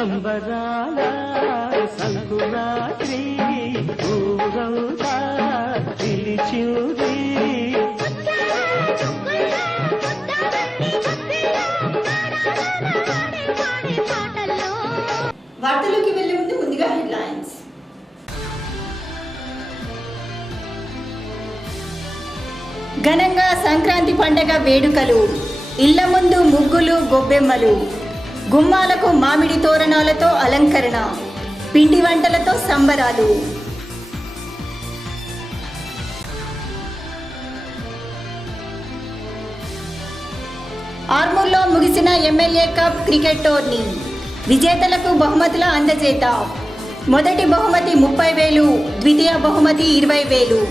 సంబరాల సంకురాత్రి ఊరంతా పిలిచింది. వార్తలోకి వెళ్లే ముందు ముందుగా హెడ్లైన్స్. ఘనంగా సంక్రాంతి పండగ వేడుకలు. ఇళ్ల ముందు ముగ్గులు, గొబ్బెమ్మలు, గుమ్మాలకు మామిడి తోరణాలతో అలంకరణ, పిండి వంటలతో సంబరాలు. ఆర్మూర్లో ముగిసిన ఎమ్మెల్యే కప్ క్రికెట్ టోర్నీ. విజేతలకు బహుమతుల అందజేత. మొదటి బహుమతి 30,000, ద్వితీయ బహుమతి 20,000.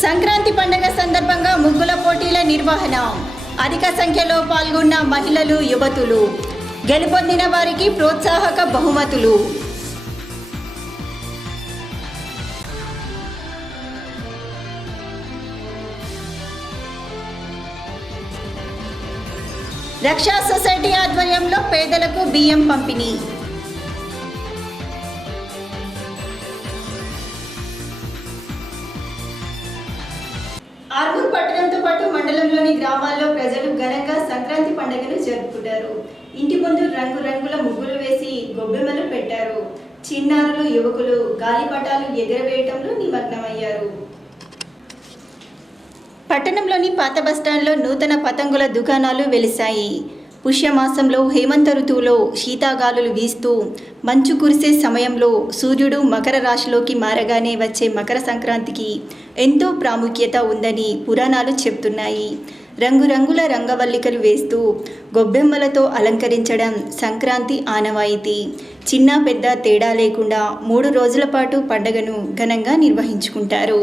సంక్రాంతి పండుగ సందర్భంగా ముగ్గుల పోటీల నిర్వహణ. అధిక సంఖ్యలో పాల్గొన్న మహిళలు, యువతులు. గెలుపొందిన వారికి ప్రోత్సాహక బహుమతులు. రక్షా సొసైటీ ఆధ్వర్యంలో పేదలకు బియ్యం పంపిణీ. ఆర్మూర్ పట్టణంతో పాటు మండలంలోని గ్రామాల్లో ప్రజలు ఘనంగా సంక్రాంతి పండుగను జరుపుకుంటారు. ఇంటి ముందు రంగురంగుల ముగ్గులు వేసి గొబ్బెమ్మలు పెట్టారు. చిన్నారులు, యువకులు గాలిపటాలు ఎగరవేయటంలో నిమగ్నమయ్యారు. పట్టణంలోని పాత బస్టాండ్లో నూతన పతంగుల దుకాణాలు వెలిశాయి. పుష్యమాసంలో హేమంత ఋతువులో శీతాగాలులు వీస్తూ మంచు కురిసే సమయంలో సూర్యుడు మకర రాశిలోకి మారగానే వచ్చే మకర సంక్రాంతికి ఎంతో ప్రాముఖ్యత ఉందని పురాణాలు చెప్తున్నాయి. రంగురంగుల రంగవల్లికలు వేస్తూ గొబ్బెమ్మలతో అలంకరించడం సంక్రాంతి ఆనవాయితీ. చిన్న పెద్ద తేడా లేకుండా 3 రోజుల పాటు పండుగను ఘనంగా నిర్వహించుకుంటారు.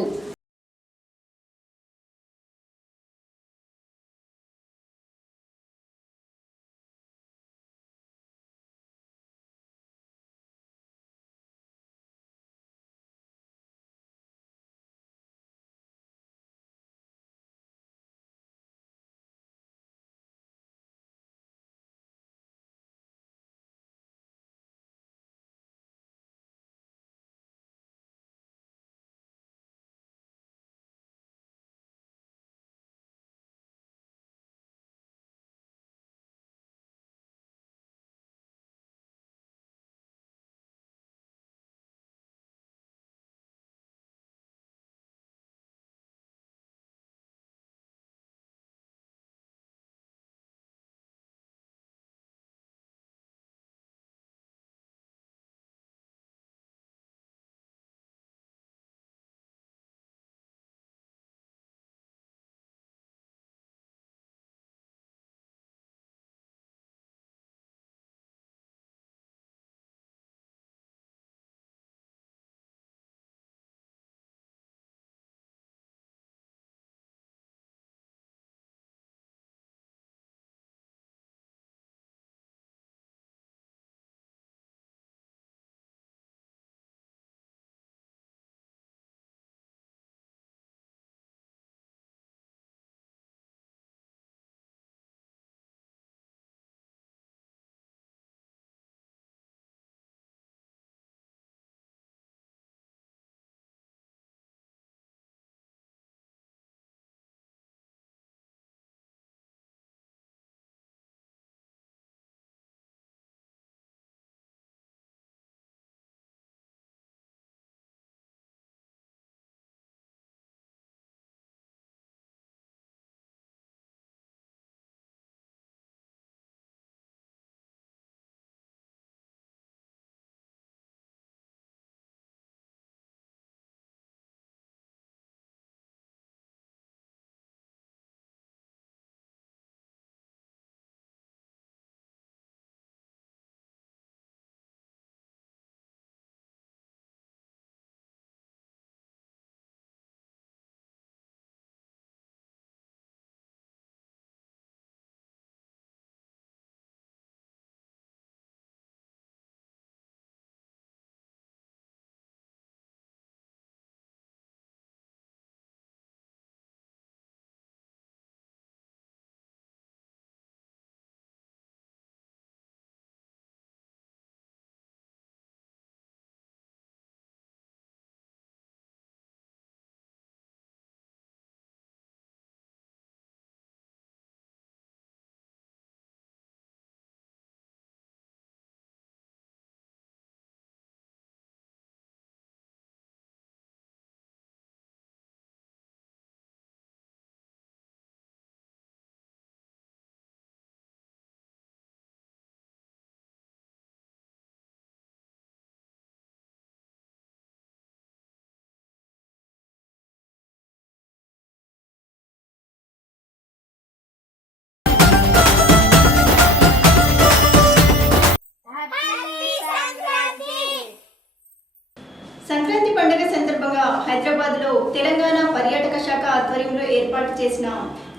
సందర్భంగా హైదరాబాద్లో తెలంగాణ పర్యాటక శాఖ ఆధ్వర్యంలో ఏర్పాటు చేసిన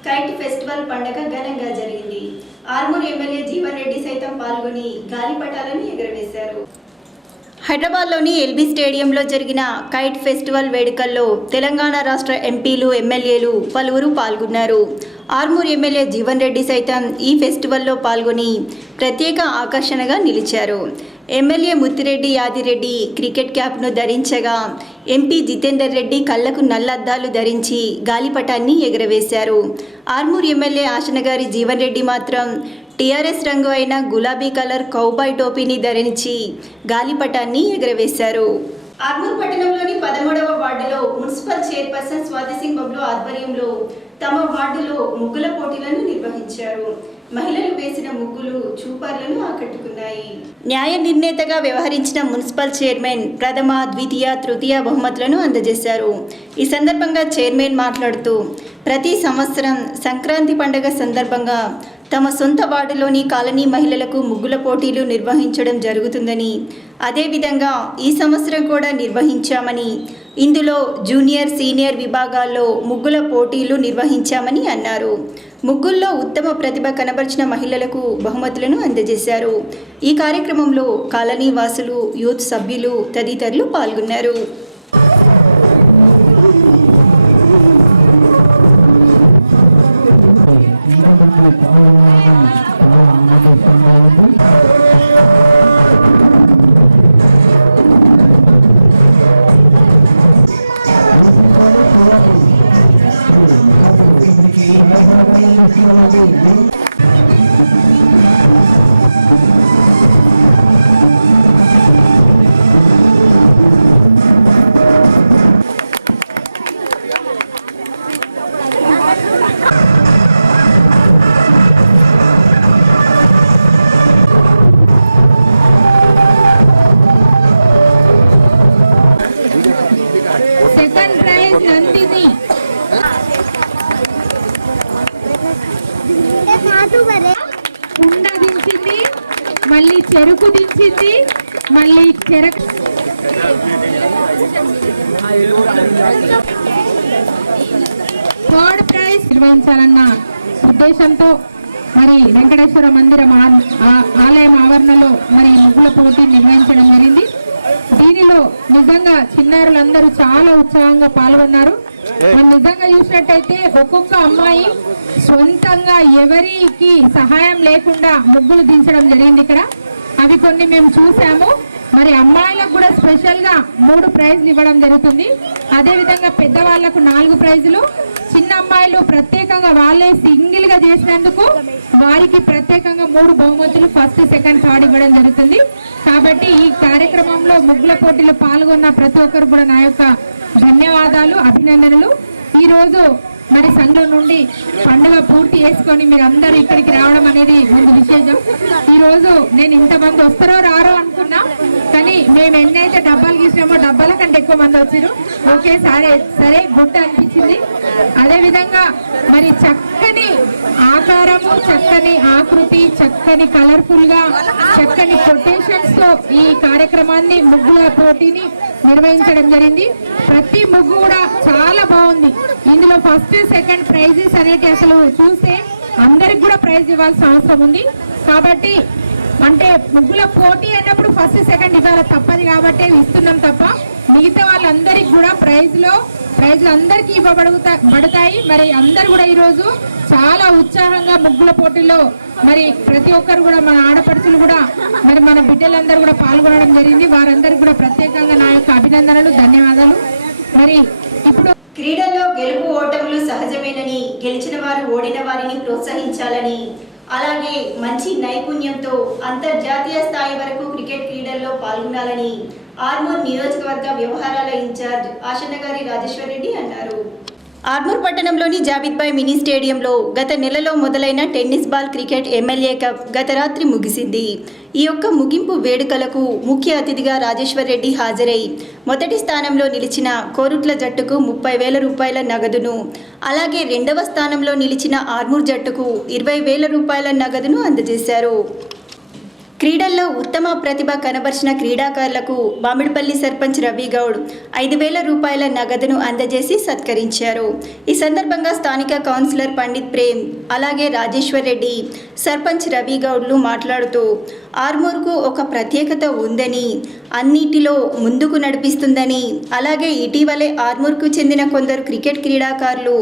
కైట్ ఫెస్టివల్ పండుగ ఘనంగా జరిగింది. ఆర్మూర్ ఎమ్మెల్యే జీవన్ రెడ్డి సైతం పాల్గొని గాలిపటాలను ఎగురవేశారు. హైదరాబాద్లోని ఎల్బీ స్టేడియంలో జరిగిన కైట్ ఫెస్టివల్ వేడుకల్లో తెలంగాణ రాష్ట్ర ఎంపీలు, ఎమ్మెల్యేలు పలువురు పాల్గొన్నారు. ఆర్మూర్ ఎమ్మెల్యే జీవన్ రెడ్డి సైతం ఈ ఫెస్టివల్లో పాల్గొని ప్రత్యేక ఆకర్షణగా నిలిచారు. ఎమ్మెల్యే ముత్తిరెడ్డి యాదిరెడ్డి క్రికెట్ క్యాప్ను ధరించగా ఎంపీ జితేందర్ రెడ్డి కళ్లకు నల్లద్దాలు ధరించి గాలిపటాన్ని ఎగురవేశారు. ఆర్మూర్ ఎమ్మెల్యే ఆశనగారి జీవన్ రెడ్డి మాత్రం టీఆర్ఎస్ రంగు అయిన గులాబీ కలర్ కౌబాయ్ టోపీని ధరించి గాలిపటాన్ని ఎగురవేశారు. ఆర్మూర్ పట్టణంలోని 13వ వార్డులో మున్సిపల్ చైర్పర్సన్ స్వాతి సింగ్ బబ్లు ఆధ్వర్యంలో తమ వార్డులో ముగ్గుల పోటీలను నిర్వహించారు. మహిళలు వేసిన ముగ్గులు చూపర్లను ఆకట్టుకున్నాయి. న్యాయ నిర్ణేతగా వ్యవహరించిన మున్సిపల్ చైర్మన్ ప్రథమ, ద్వితీయ, తృతీయ బహుమతులను అందజేశారు. ఈ సందర్భంగా చైర్మన్ మాట్లాడుతూ ప్రతి సంవత్సరం సంక్రాంతి పండుగ సందర్భంగా తమ సొంత వార్డులోని కాలనీ మహిళలకు ముగ్గుల పోటీలు నిర్వహించడం జరుగుతుందని, అదేవిధంగా ఈ సంవత్సరం కూడా నిర్వహించామని, ఇందులో జూనియర్, సీనియర్ విభాగాల్లో ముగ్గుల పోటీలు నిర్వహించామని అన్నారు. ముగ్గుల్లో ఉత్తమ ప్రతిభ కనబరిచిన మహిళలకు బహుమతులను అందజేశారు. ఈ కార్యక్రమంలో కాలనీ వాసులు, యూత్ సభ్యులు తదితరులు పాల్గొన్నారు. Second prize Nandini. కుండ దించింది, మళ్ళీ చెరుకు దించింది, మళ్ళీ చెరకు. థర్డ్ ప్రైజ్ నిర్వహించాలన్న ఉద్దేశంతో మరి వెంకటేశ్వర మందిరం ఆలయం ఆవరణలో మరి ముగ్గుల పోటీ నిర్వహించడం జరిగింది. దీనిలో నిజంగా చిన్నారులందరూ చాలా ఉత్సాహంగా పాల్గొన్నారు. మనం నిజంగా చూసినట్టయితే ఒక్కొక్క అమ్మాయి సొంతంగా ఎవరికి సహాయం లేకుండా ముగ్గులు దించడం జరిగింది. ఇక్కడ అవి కొన్ని మేము చూసాము. మరి అమ్మాయిలకు కూడా స్పెషల్ గా 3 ప్రైజ్లు ఇవ్వడం జరుగుతుంది. అదే విధంగా పెద్దవాళ్లకు 4 ప్రైజులు, చిన్న అమ్మాయిలు ప్రత్యేకంగా వాళ్ళే సింగిల్ గా చేసినందుకు వారికి ప్రత్యేకంగా 3 బహుమతులు ఫస్ట్, సెకండ్, థర్డ్ ఇవ్వడం జరుగుతుంది. కాబట్టి ఈ కార్యక్రమంలో ముగ్గుల పోటీలో పాల్గొన్న ప్రతి ఒక్కరు కూడా నా యొక్క ధన్యవాదాలు, అభినందనలు. ఈ రోజు మరి సంఘం నుండి పండుగ పూర్తి చేసుకొని మీరు అందరూ ఇక్కడికి రావడం అనేది ముందు విశేషం. ఈ రోజు నేను ఇంతమంది వస్తారో రారో అనుకున్నా, కానీ మేము ఎన్నైతే డబ్బాలు గీసినామో డబ్బాల కంటే ఎక్కువ మంది వచ్చారు. ఓకే, సరే గుడ్ అనిపించింది. అదే విధంగా మరి చక్కని ఆకారము, చక్కని ఆకృతి, చక్కని కలర్ఫుల్ గా, చక్కని కొటేషన్స్ తో ఈ కార్యక్రమాన్ని, ముగ్గుల పోటీని నిర్వహించడం జరిగింది. ప్రతి ముగ్గు కూడా చాలా బాగుంది. ఇందులో ఫస్ట్, సెకండ్ ప్రైజెస్ అనేవి అసలు చూస్తే అందరికి కూడా ప్రైజ్ ఇవ్వాల్సిన అవసరం ఉంది. కాబట్టి అంటే ముగ్గుల పోటీ అన్నప్పుడు ఫస్ట్, సెకండ్ ఇవ్వాలి తప్పది, కాబట్టి ఇస్తున్నాం తప్ప మిగతా వాళ్ళందరికి కూడా ప్రైజ్లు అందరికీ ఇవ్వబడతాయి. మరి అందరు కూడా ఈరోజు చాలా ఉత్సాహంగా ముగ్గుల పోటీలో మరి ప్రతి ఒక్కరు కూడా, మన ఆడపడుచులు కూడా, మరి మన బిడ్డలందరూ కూడా పాల్గొనడం జరిగింది. వారందరికీ కూడా ప్రత్యేకంగా నా యొక్క అభినందనలు, ధన్యవాదాలు. మరి ఇప్పుడు క్రీడల్లో గెలుపు ఓటములు సహజమేనని, గెలిచిన వారు ఓడిన వారిని ప్రోత్సహించాలని, అలాగే మంచి నైపుణ్యంతో అంతర్జాతీయ స్థాయి వరకు క్రికెట్ క్రీడల్లో పాల్గొనాలని ఆర్మూర్ నియోజకవర్గ వ్యవహారాల ఇన్ఛార్జ్ ఆశనగారి రాజేశ్వర్ రెడ్డి అన్నారు. ఆర్మూర్ పట్టణంలోని జాబిద్బాయ్ మినీ స్టేడియంలో గత నెలలో మొదలైన tennis ball cricket MLA cup గత రాత్రి ముగిసింది. ఈ యొక్క ముగింపు వేడుకలకు ముఖ్య అతిథిగా రాజేశ్వర్ రెడ్డి హాజరై మొదటి స్థానంలో నిలిచిన కోరుట్ల జట్టుకు 30,000 రూపాయల నగదును, అలాగే రెండవ స్థానంలో నిలిచిన ఆర్మూర్ జట్టుకు 20,000 రూపాయల నగదును అందజేశారు. క్రీడల్లో ఉత్తమ ప్రతిభ కనబర్చిన క్రీడాకారులకు మామిడిపల్లి సర్పంచ్ రవిగౌడ్ 5,000 రూపాయల నగదును అందజేసి సత్కరించారు. ఈ సందర్భంగా స్థానిక కౌన్సిలర్ పండిత్ ప్రేమ్ అలాగే రాజేశ్వర్ రెడ్డి, సర్పంచ్ రవిగౌడ్లు మాట్లాడుతూ ఆర్మూర్కు ఒక ప్రత్యేకత ఉందని, అన్నిటిలో ముందుకు నడిపిస్తుందని, అలాగే ఇటీవలే ఆర్మూర్కు చెందిన కొందరు క్రికెట్ క్రీడాకారులు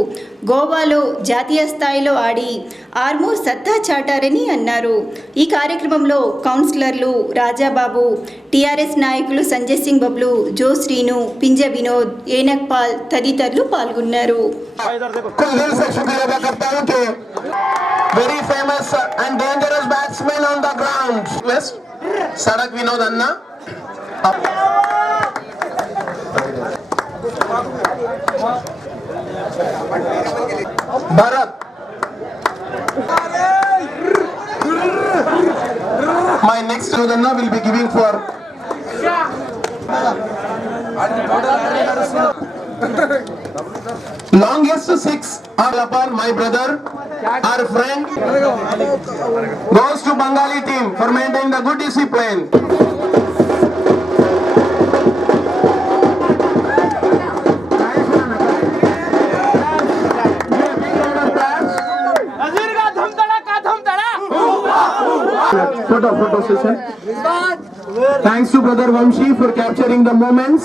గోవాలో జాతీయ స్థాయిలో ఆడి ఆర్మూర్ సత్తా చాటారని అన్నారు. ఈ కార్యక్రమంలో కౌన్సిలర్లు రాజాబాబు, టీఆర్ఎస్ నాయకులు సంజయ్ సింగ్ బబ్లు, జో శ్రీను, పింజ వినోద్, ఏనక్ పాల్ తదితరులు పాల్గొన్నారు. Very famous and dangerous batsman on the ground. Yes, Sadak Vinod Anna. Bharat. My next Anna will be giving for. Longest six are upon my brother, our friend, goes to Bengali team for maintaining the good discipline. Photo session. Thanks to brother Vamshi for capturing the moments.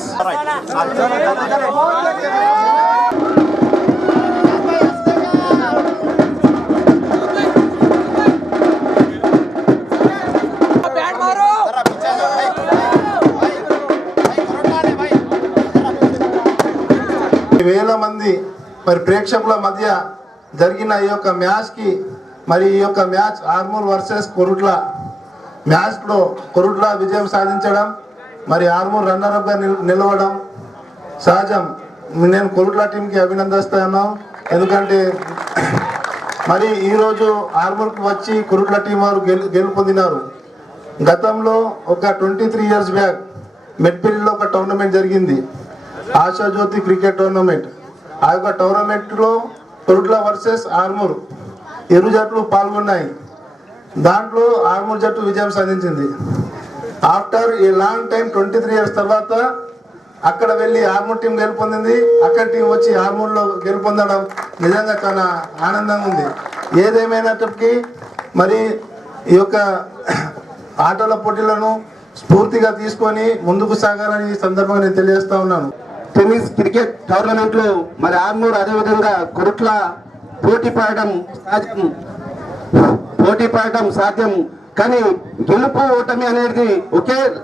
వేల మంది మరి ప్రేక్షకుల మధ్య జరిగిన ఈ యొక్క మ్యాచ్కి మరి ఈ యొక్క మ్యాచ్ ఆర్మూర్ వర్సెస్ కొరుట్ల మ్యాచ్లో కొరుట్ల విజయం సాధించడం, మరి ఆర్మూర్ రన్నర్అప్గా నిలవడం సహజం. నేను కొరుట్ల టీంకి అభినందిస్తాను. ఎందుకంటే మరి ఈరోజు ఆర్మూర్కి వచ్చి కొరుట్ల టీం వారు గెలుపొందినారు. గతంలో ఒక 23 years బ్యాక్ మెట్పల్లిలో ఒక టోర్నమెంట్ జరిగింది, ఆశాజ్యోతి క్రికెట్ టోర్నమెంట్. ఆ యొక్క టోర్నమెంట్లో కొరుట్ల వర్సెస్ ఆర్మూర్ ఇరు జట్లు పాల్గొన్నాయి. దాంట్లో ఆర్మూర్ జట్టు విజయం సాధించింది. After a long time 23 years తర్వాత అక్కడ వెళ్ళి ఆర్మూర్ టీం గెలుపొందింది. అక్కడ టీం వచ్చి ఆర్మూర్లో గెలుపొందడం నిజంగా చాలా ఆనందంగా ఉంది. ఏదేమైనప్పటికీ మరి ఈ యొక్క ఆటల పోటీలను స్ఫూర్తిగా తీసుకొని ముందుకు సాగాలని ఈ సందర్భంగా నేను తెలియజేస్తా ఉన్నాను. టెన్నిస్ క్రికెట్ టోర్నమెంట్లో మరి ఆర్మూర్ అదేవిధంగా కొరుట్ల పోటీ పడటం సాధ్యం. కానీ గెలుపు ఓటమి అనేది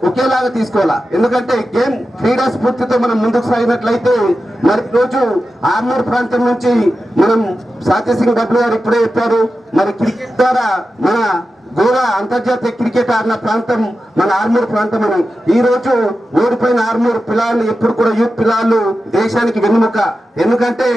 ఒకేలాగా తీసుకోవాలా. ఎందుకంటే గేమ్ క్రీడా స్ఫూర్తితో మనం ముందుకు సాగినట్లయితే మరి రోజు ఆర్మూర్ ప్రాంతం నుంచి మనం సంజయ్ సింగ్ బబ్లు గారు ఇప్పుడే చెప్పారు, మరి క్రికెట్ ద్వారా మన గోవా అంతర్జాతీయ క్రికెట్ ఆడిన ప్రాంతం మన ఆర్మూర్ ప్రాంతం అని. ఈ రోజు ఓడిపోయిన ఆర్మూర్ పిల్లలు ఎప్పుడు కూడా యూత్ పిల్లలు దేశానికి వెన్నుముక. ఎందుకంటే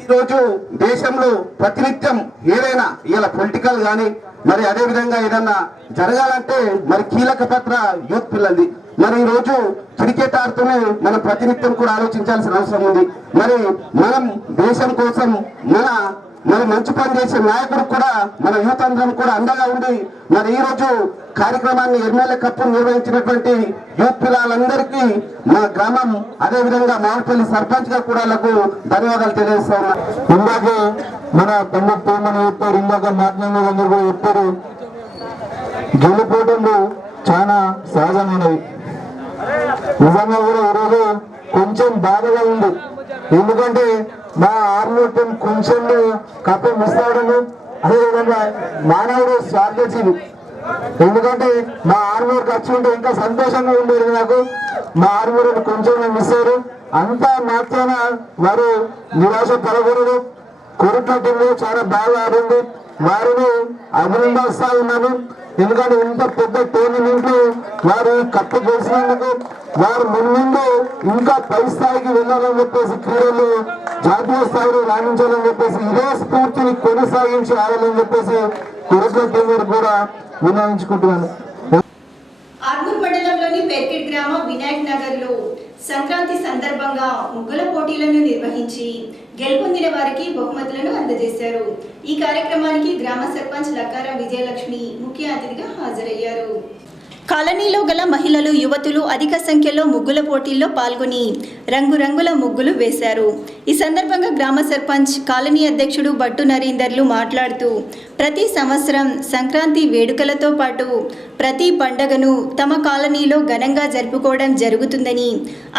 ఈ రోజు దేశంలో ప్రతినిత్యం ఏదైనా ఇలా పొలిటికల్ కానీ మరి అదే విధంగా ఏదన్నా జరగాలంటే మరి కీలక పాత్ర యూత్ పిల్లలది. మరి ఈ రోజు క్రికెట్ ఆడుతూనే మనం ప్రతినిత్యం కూడా ఆలోచించాల్సిన అవసరం ఉంది. మరి మనం దేశం కోసం మరి మంచి పని చేసే నాయకుడు కూడా మన యూత్ అందరం కూడా అండగా ఉండి మరి ఈ రోజు కార్యక్రమాన్ని ఎమ్మెల్యే కప్పు నిర్వహించినటువంటి యూత్ పిల్లలందరికీ మా గ్రామం అదే విధంగా మామిడిపల్లి సర్పంచ్ గా కూడా ధన్యవాదాలు తెలియజేస్తా ఉన్నా. ఇందాక మన తమ్ముడు తోమని చెప్పారు, ఇందాక మాట్లాడిన కూడా చెప్పారు, గెలుపోవడంలో చాలా సహజమైనవి. నిజంగా కూడా ఈరోజు కొంచెం బాధగా ఉంది. ఎందుకంటే మా ఆర్మూర్ టీం కొంచెం కప్పు మిస్ అవడము, అదేవిధంగా మానవుడు స్వాగతించింది. ఎందుకంటే మా ఆర్మూర్కి వచ్చి ఉంటే ఇంకా సంతోషంగా ఉండేది నాకు. మా ఆర్మూర్ కొంచెం మిస్ అయ్యారు. అంతా మాత్రాన వారు నిరాశ పడకూడదు. కొరుట్ల టీంలో చాలా బాగా ఆడింది, వారిని అభినందిస్తా ఉన్నాను. ఎందుకంటే ఇంత పెద్ద టోర్నమెంట్ లో వారు కప్పు గెలిచినందుకు వారు ముందు ఇంకా పై స్థాయికి వెళ్ళాలని చెప్పేసి, క్రీడలు జాతీయ స్థాయిలో రాణించాలని చెప్పేసి, ఇదే స్ఫూర్తిని కొనసాగించి ఆడాలని చెప్పేసి కొరుట్ల టీం కూడా విన్నవించుకుంటున్నాను. ఆర్మూర్ మండలంలోని పెర్కిడ్ గ్రామ వినాయక్ నగర్ లో సంక్రాంతి సందర్భంగా ముగ్గుల పోటీలను నిర్వహించి గెలుపొందిన వారికి బహుమతులను అందజేశారు. ఈ కార్యక్రమానికి గ్రామ సర్పంచ్ లక్కారం విజయలక్ష్మి ముఖ్య అతిథిగా హాజరయ్యారు. కాలనీలో గల మహిళలు యువతులు అధిక సంఖ్యలో ముగ్గుల పోటీల్లో పాల్గొని రంగురంగుల ముగ్గులు వేశారు. ఈ సందర్భంగా గ్రామ సర్పంచ్ కాలనీ అధ్యక్షుడు బట్టు నరేందర్లు మాట్లాడుతూ ప్రతి సంవత్సరం సంక్రాంతి వేడుకలతో పాటు ప్రతి పండగను తమ కాలనీలో ఘనంగా జరుపుకోవడం జరుగుతుందని,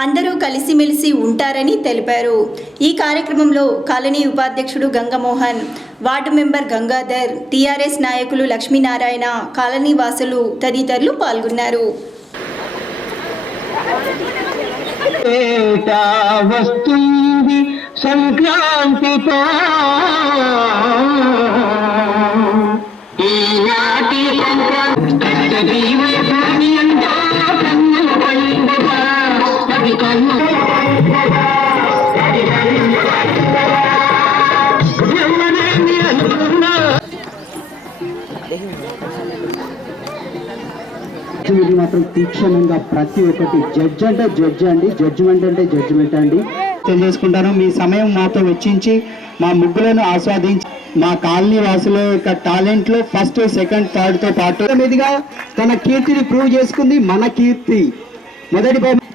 అందరూ కలిసిమెలిసి ఉంటారని తెలిపారు. ఈ కార్యక్రమంలో కాలనీ ఉపాధ్యక్షుడు Ganga Mohan, ward member Gangadhar, TRS నాయకులు లక్ష్మీనారాయణ, కాలనీ వాసులు తదితరులు పాల్గొన్నారు. వస్తుంది సంక్రాంతితో ఈనాటి సంక్రాంతి ఇది మాత్రం తీక్షణంగా ప్రతి ఒక్కటి జడ్జ్ అంటే జడ్జ్ అండి, జడ్జిమెంట్ అంటే జడ్జిమెంట్ అండి తెలియజేసుకుంటాను. మీ సమయం మాతో వెచ్చించి మా ముగ్గులను ఆస్వాదించి మా కాలనీ వాసుల యొక్క టాలెంట్లో ఫస్ట్, సెకండ్, థర్డ్తో పాటు మీదుగా తన కీర్తిని ప్రూవ్ చేసుకుంది మన కీర్తి. మొదటి బహుమతి,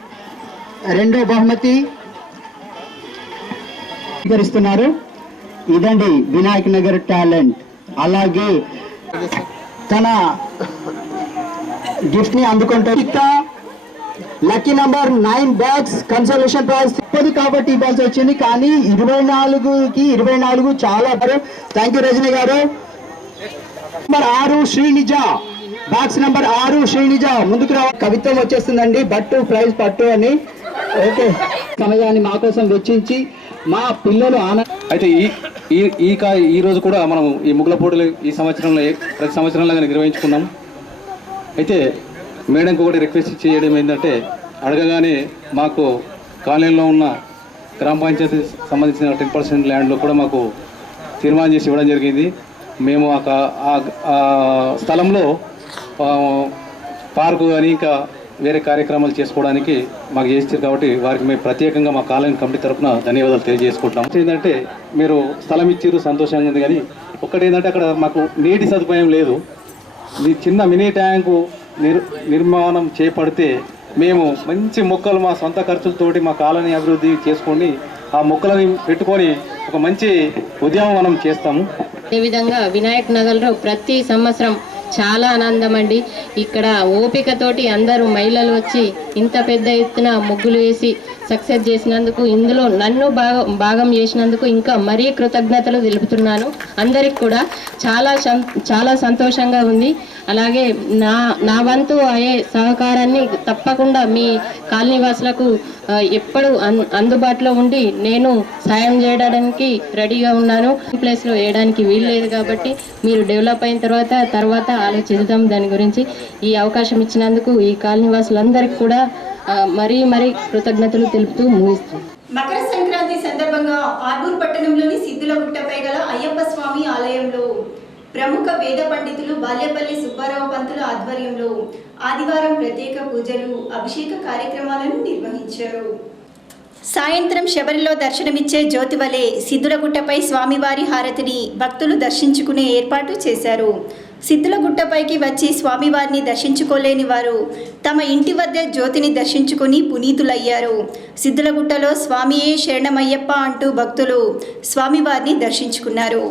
రెండో బహుమతి స్వీకరిస్తున్నారు. ఇదండి వినాయక్ నగర్ టాలెంట్. అలాగే తన గిఫ్ట్ ని అందుకుంటారు. Lucky number 9 bags consolation praise తప్పదు కాబట్టి ఇవ్వాల్సి వచ్చింది. కానీ 24కి 24 చాలా. థ్యాంక్ యూ రజనీ గారు. Number 6 Srinija, box number 6 Srinija ముందుకు రా. కవిత్వం వచ్చేస్తుందండి, బట్టు ప్రైజ్ పట్టు అని. ఓకే, సమయాన్ని మా కోసం వెచ్చించి మా పిల్లలు అయితే ఈ రోజు కూడా మనం ఈ ముగ్గుల పోటీలు ఈ సంవత్సరంలో ప్రతి సంవత్సరంలాగా నిర్వహించుకున్నాం. అయితే మేడంకి ఒకటి రిక్వెస్ట్ చేయడం ఏంటంటే, అడగగానే మాకు కాలనీలో ఉన్న గ్రామ పంచాయతీ సంబంధించిన 10% ల్యాండ్లో కూడా మాకు తీర్మానం చేసి ఇవ్వడం జరిగింది. మేము ఆ స్థలంలో పార్కు కానీ ఇంకా వేరే కార్యక్రమాలు చేసుకోవడానికి మాకు చేస్తారు. కాబట్టి వారికి మేము ప్రత్యేకంగా మా కాలనీ కమిటీ తరఫున ధన్యవాదాలు తెలియజేసుకుంటున్నాం. ఏంటంటే మీరు స్థలం ఇచ్చారు, సంతోషంగా ఉంది. కానీ ఒక్కటి ఏంటంటే అక్కడ మాకు నీటి సదుపాయం లేదు. మీ చిన్న మినీ ట్యాంకు నిర్మాణం చేపడితే మేము మంచి మొక్కలు మా సొంత ఖర్చులతోటి మా కాలనీ అభివృద్ధి చేసుకొని ఆ మొక్కలని పెట్టుకొని ఒక మంచి ఉద్యమం మనం చేస్తాము. అదేవిధంగా వినాయక్ నగర్లో ప్రతి సంవత్సరం చాలా ఆనందం అండి. ఇక్కడ ఓపికతోటి అందరూ మహిళలు వచ్చి ఇంత పెద్ద ఎత్తున ముగ్గులు వేసి సక్సెస్ చేసినందుకు, ఇందులో నన్ను భాగం చేసినందుకు ఇంకా మరీ కృతజ్ఞతలు తెలుపుతున్నాను. అందరికి కూడా చాలా సంతోషంగా ఉంది. అలాగే నా వంతు అయ్యే సహకారాన్ని తప్పకుండా మీ కాలనీ వాసులకు ఎప్పుడు అందుబాటులో ఉండి నేను సాయం చేయడానికి రెడీగా ఉన్నాను. ప్లేస్లో వేయడానికి వీలు లేదు కాబట్టి మీరు డెవలప్ అయిన తర్వాత ఆలోచిద్దాం దాని గురించి. ఈ అవకాశం ఇచ్చినందుకు ఈ కాలనీ వాసులందరికీ కూడా మరీ కృతజ్ఞతలు తెలుపుతూ ముగిస్తాం. మకర సంక్రాంతి సందర్భంగా ఆర్మూర్ పట్టణంలోని సిద్ధులగుట్టపై గల అయ్యప్ప స్వామి ఆలయంలో ప్రముఖ వేద పండితులు బాల్యపల్లి సుబ్బారావు పంతుల ఆధ్వర్యంలో ఆదివారం ప్రత్యేక పూజలు, అభిషేక కార్యక్రమాలను నిర్వహించారు. సాయంత్రం శబరిలో దర్శనమిచ్చే జ్యోతివలే సిద్ధులగుట్టపై స్వామివారి హారతిని భక్తులు దర్శించుకునే ఏర్పాటు చేశారు. సిద్ధులగుట్టపైకి వచ్చి స్వామివారిని దర్శించుకోలేని వారు తమ ఇంటి వద్ద జ్యోతిని దర్శించుకుని పునీతులయ్యారు. సిద్ధులగుట్టలో స్వామియే శరణమయ్యప్ప అంటూ భక్తులు స్వామివారిని దర్శించుకున్నారు.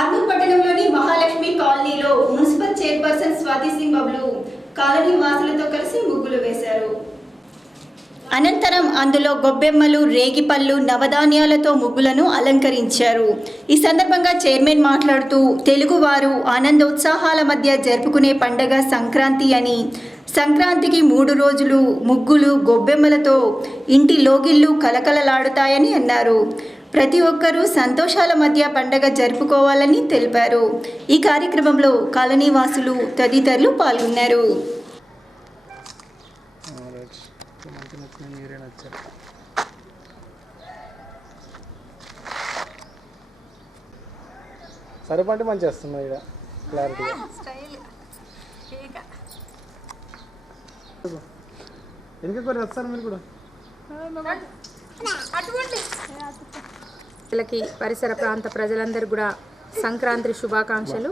ఆర్మూర్ పట్టణంలోని మహాలక్ష్మి కాలనీలో municipal chairperson Swathi Singh Bablu colony వాసులతో కలిసి ముగ్గులు వేశారు. అనంతరం అందులో గొబ్బెమ్మలు, రేగిపళ్ళు, నవధాన్యాలతో ముగ్గులను అలంకరించారు. ఈ సందర్భంగా చైర్మన్ మాట్లాడుతూ తెలుగువారు ఆనందోత్సాహాల మధ్య జరుపుకునే పండగ సంక్రాంతి అని, సంక్రాంతికి 3 రోజులు ముగ్గులు, గొబ్బెమ్మలతో ఇంటి లోగిళ్ళు కలకలలాడుతాయని అన్నారు. ప్రతి ఒక్కరూ సంతోషాల మధ్య పండగ జరుపుకోవాలని తెలిపారు. ఈ కార్యక్రమంలో కాలనీ వాసులు తదితరులు పాల్గొన్నారు. సరిపంటే మంచిగా వస్తున్నాయి ఇక్కడ క్లారిటీగా. ఇంకా కొన్ని వస్తారు మీరు కూడా. వీళ్ళకి పరిసర ప్రాంత ప్రజలందరూ కూడా సంక్రాంతి శుభాకాంక్షలు.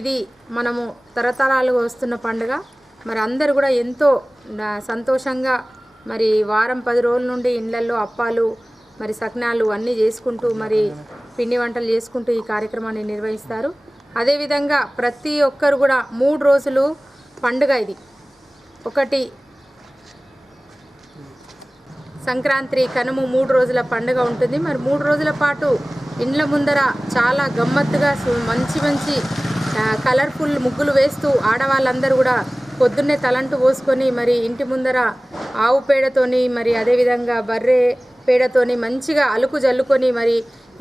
ఇది మనము తరతరాలుగా వస్తున్న పండుగ. మరి అందరూ కూడా ఎంతో సంతోషంగా మరి వారం 10 రోజుల నుండి ఇళ్లల్లో అప్పాలు మరి సకినాలు అన్నీ చేసుకుంటూ మరి పిండి వంటలు చేసుకుంటూ ఈ కార్యక్రమాన్ని నిర్వహిస్తారు. అదేవిధంగా ప్రతి ఒక్కరు కూడా 3 రోజులు పండుగ. ఇది ఒకటి సంక్రాంతి, కనుమ 3 రోజుల పండుగ ఉంటుంది. మరి 3 రోజుల పాటు ఇండ్ల ముందర చాలా గమ్మత్తుగా మంచి కలర్ఫుల్ ముగ్గులు వేస్తూ ఆడవాళ్ళందరూ కూడా పొద్దున్నే తలంటు పోసుకొని మరి ఇంటి ముందర ఆవు పేడతోని మరి అదేవిధంగా బర్రె పేడతోని మంచిగా అలుకు జల్లుకొని మరి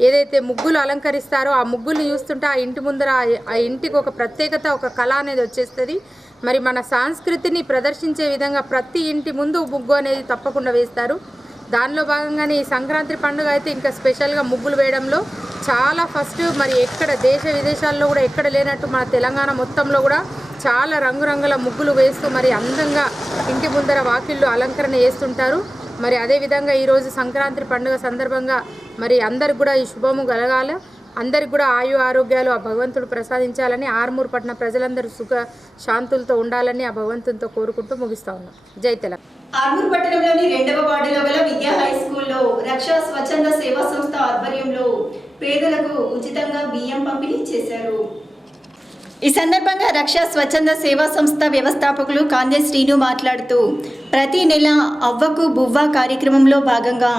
ఏదైతే ముగ్గులు అలంకరిస్తారో ఆ ముగ్గులు చూస్తుంటే ఆ ఇంటి ముందర ఆ ఇంటికి ఒక ప్రత్యేకత, ఒక కళ అనేది వచ్చేస్తుంది. మరి మన సంస్కృతిని ప్రదర్శించే విధంగా ప్రతి ఇంటి ముందు ముగ్గు అనేది తప్పకుండా వేస్తారు. దానిలో భాగంగానే ఈ సంక్రాంతి పండుగ అయితే ఇంకా స్పెషల్గా ముగ్గులు వేయడంలో చాలా ఫస్ట్ మరి ఎక్కడ దేశ విదేశాల్లో కూడా ఎక్కడ లేనట్టు మన తెలంగాణ మొత్తంలో కూడా చాలా రంగురంగుల ముగ్గులు వేస్తూ మరి అందంగా ఇంటి ముందర వాకిళ్ళు అలంకరణ చేస్తుంటారు. మరి అదేవిధంగా ఈరోజు సంక్రాంతి పండుగ సందర్భంగా మరి అందరికి కూడా ఈ శుభము కలగాలి, అందరికి కూడా ఆయు ఆరోగ్యాలు ఆ భగవంతుడు ప్రసాదించాలని, ఆర్మూర్ పట్టణ ప్రజలందరూ సుఖ శాంతులతో ఉండాలని ఆ భగవంతునితో కోరుకుంటూ ముగిస్తా ఉన్నాం. జై తెలంగాణ. ఆర్మూర్ పట్టణంలోని 2వ వార్డులో గల విద్యా హై స్కూల్లో రక్షా స్వచ్ఛంద సేవా సంస్థ ఆధ్వర్యంలో పేదలకు ఉచితంగా బియ్యం పంపిణీ చేశారు. ఈ సందర్భంగా రక్షా స్వచ్ఛంద సేవా సంస్థ వ్యవస్థాపకులు కాందే శ్రీను మాట్లాడుతూ ప్రతి నెల అవ్వకు బువ్వ కార్యక్రమంలో భాగంగా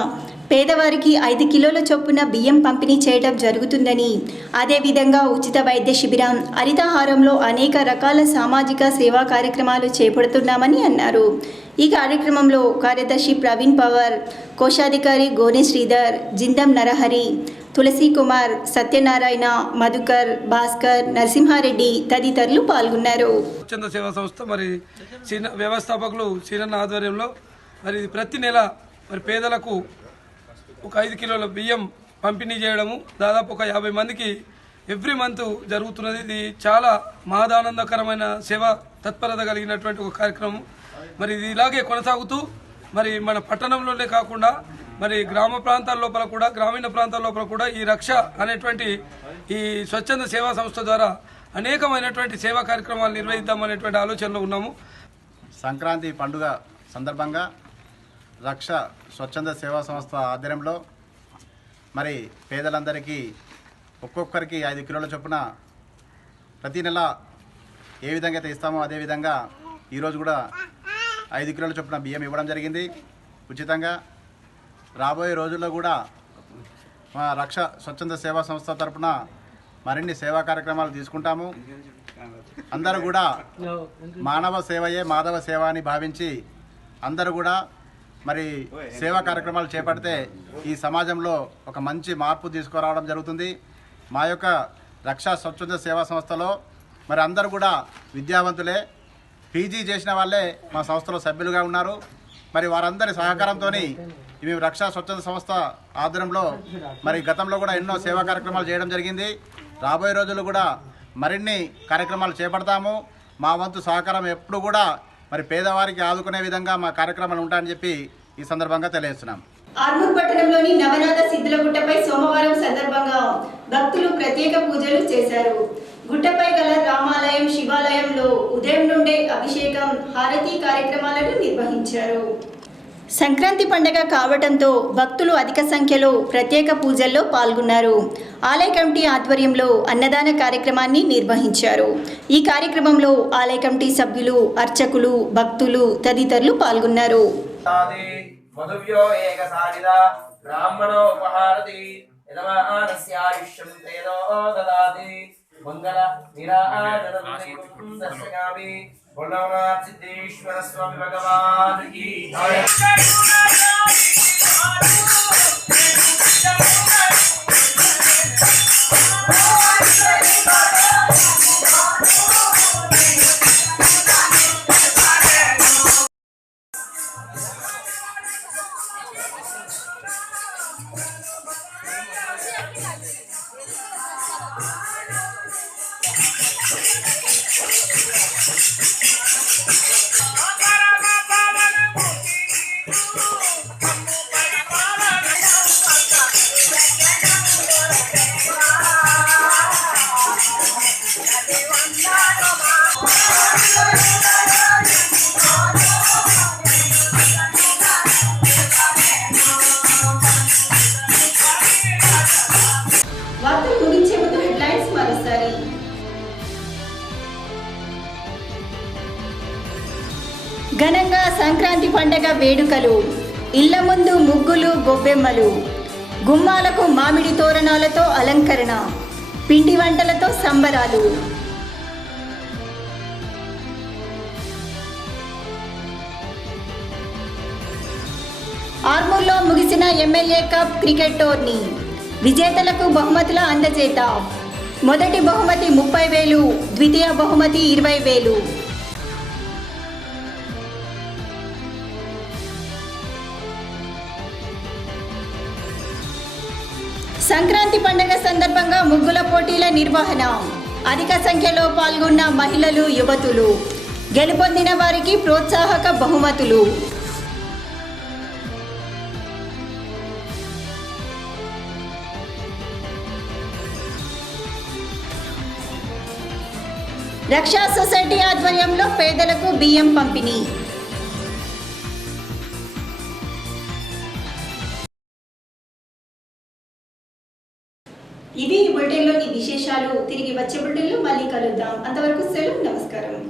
పేదవారికి 5 కిలోల చొప్పున బియ్యం పంపిణీ చేయడం జరుగుతుందని, అదేవిధంగా ఉచిత వైద్య శిబిరం, హరితహారంలో అనేక రకాల సామాజిక సేవా కార్యక్రమాలు చేపడుతున్నామని అన్నారు. ఈ కార్యక్రమంలో కార్యదర్శి ప్రవీణ్ పవర్, కోశాధికారి గోనె శ్రీధర్, జిందం నరహరి, తులసి కుమార్, సత్యనారాయణ, మధుకర్, భాస్కర్, నరసింహారెడ్డి తదితరులు పాల్గొన్నారు. స్వచ్ఛంద సేవా సంస్థ మరి వ్యవస్థాపకులు సీనన్న ఆధ్వర్యంలో మరి ప్రతి నెల మరి పేదలకు ఒక 5 కిలోల బియ్యం పంపిణీ చేయడము దాదాపు ఒక 50 మందికి ఎవ్రీ మంత్ జరుగుతున్నది. ఇది చాలా మహదానందకరమైన సేవా తత్పరత కలిగినటువంటి ఒక కార్యక్రమం. మరి ఇది ఇలాగే కొనసాగుతూ మరి మన పట్టణంలోనే కాకుండా మరి గ్రామ ప్రాంతాల లోపల కూడా, గ్రామీణ ప్రాంతాల లోపల కూడా ఈ రక్ష అనేటువంటి ఈ స్వచ్ఛంద సేవా సంస్థ ద్వారా అనేకమైనటువంటి సేవా కార్యక్రమాలు నిర్వహిద్దామనేటువంటి ఆలోచనలో ఉన్నాము. సంక్రాంతి పండుగ సందర్భంగా రక్ష స్వచ్ఛంద సేవా సంస్థ ఆధ్వర్యంలో మరి పేదలందరికీ ఒక్కొక్కరికి 5 కిలోల చొప్పున ప్రతి నెల ఏ విధంగా అయితే ఇస్తామో అదేవిధంగా ఈరోజు కూడా 5 కిలోల చొప్పున బియ్యం ఇవ్వడం జరిగింది ఉచితంగా. రాబోయే రోజుల్లో కూడా మా రక్ష స్వచ్ఛంద సేవా సంస్థ తరఫున మరిన్ని సేవా కార్యక్రమాలు తీసుకుంటాము. అందరూ కూడా మానవ సేవయే మాధవ సేవ అని భావించి అందరూ కూడా మరి సేవా కార్యక్రమాలు చేపడితే ఈ సమాజంలో ఒక మంచి మార్పు తీసుకురావడం జరుగుతుంది. మా యొక్క రక్షా స్వచ్ఛంద సేవా సంస్థలో మరి అందరూ కూడా విద్యావంతులే, పీజీ చేసిన వాళ్ళే మా సంస్థలో సభ్యులుగా ఉన్నారు. మరి వారందరి సహకారంతో మేము రక్షా స్వచ్ఛంద సంస్థ ఆధ్వర్యంలో మరి గతంలో కూడా ఎన్నో సేవా కార్యక్రమాలు చేయడం జరిగింది. రాబోయే రోజుల్లో కూడా మరిన్ని కార్యక్రమాలు చేపడతాము. మా వంతు సహకారం ఎప్పుడు కూడా మరి పేదవారికి ఆదుకునే విధంగా మా కార్యక్రమాలు ఉంటాయని చెప్పి ఈ సందర్భంగా తెలియజేస్తున్నాం. ఆర్మూర్ పట్టణంలోని నవనాథ సిద్ధుల గుట్టపై సోమవారం సందర్భంగా భక్తులు ప్రత్యేక పూజలు చేశారు. గుట్టపై గల రామాలయం, శివాలయంలో ఉదయం నుండే అభిషేకం, హారతి కార్యక్రమాలను నిర్వహించారు. సంక్రాంతి పండగ కావడంతో భక్తులు అధిక సంఖ్యలో ప్రత్యేక పూజల్లో పాల్గొన్నారు. ఆలయ కమిటీ ఆధ్వర్యంలో అన్నదాన కార్యక్రమాన్ని నిర్వహించారు. ఈ కార్యక్రమంలో ఆలయ కమిటీ సభ్యులు, అర్చకులు, భక్తులు తదితరులు పాల్గొన్నారు. సిద్ధేశ్వర స్వామి భగవాన్ की వార్తలు ముగించే ముందు హెడ్లైన్స్ మరోసారి. ఘనంగా సంక్రాంతి పండగ వేడుకలు. ఇళ్ల ముందు ముగ్గులు, గొబ్బెమ్మలు. గుమ్మాలకు మామిడి తోరణాలతో అలంకరణ. పిండి వంటలతో సంబరాలు. ఆర్మూర్లో ముగిసిన ఎమ్మెల్యే కప్ క్రికెట్ టోర్నీ. విజేతలకు బహుమతుల అందజేత. మొదటి బహుమతి 30,000, ద్వితీయ బహుమతి 20,000. సంక్రాంతి పండుగ సందర్భంగా ముగ్గుల పోటీల నిర్వహణ. అధిక సంఖ్యలో పాల్గొన్న మహిళలు, యువతులు. గెలుపొందిన వారికి ప్రోత్సాహక బహుమతులు. రక్షా సొసైటీ ఆధ్వర్యంలో పేదలకు బియ్యం పంపిణీ. ఇవి ఈ బులెటిన్లోని విశేషాలు. తిరిగి వచ్చే బులెటిన్లో మళ్ళీ కలుద్దాం. అంతవరకు సెలవు. నమస్కారం.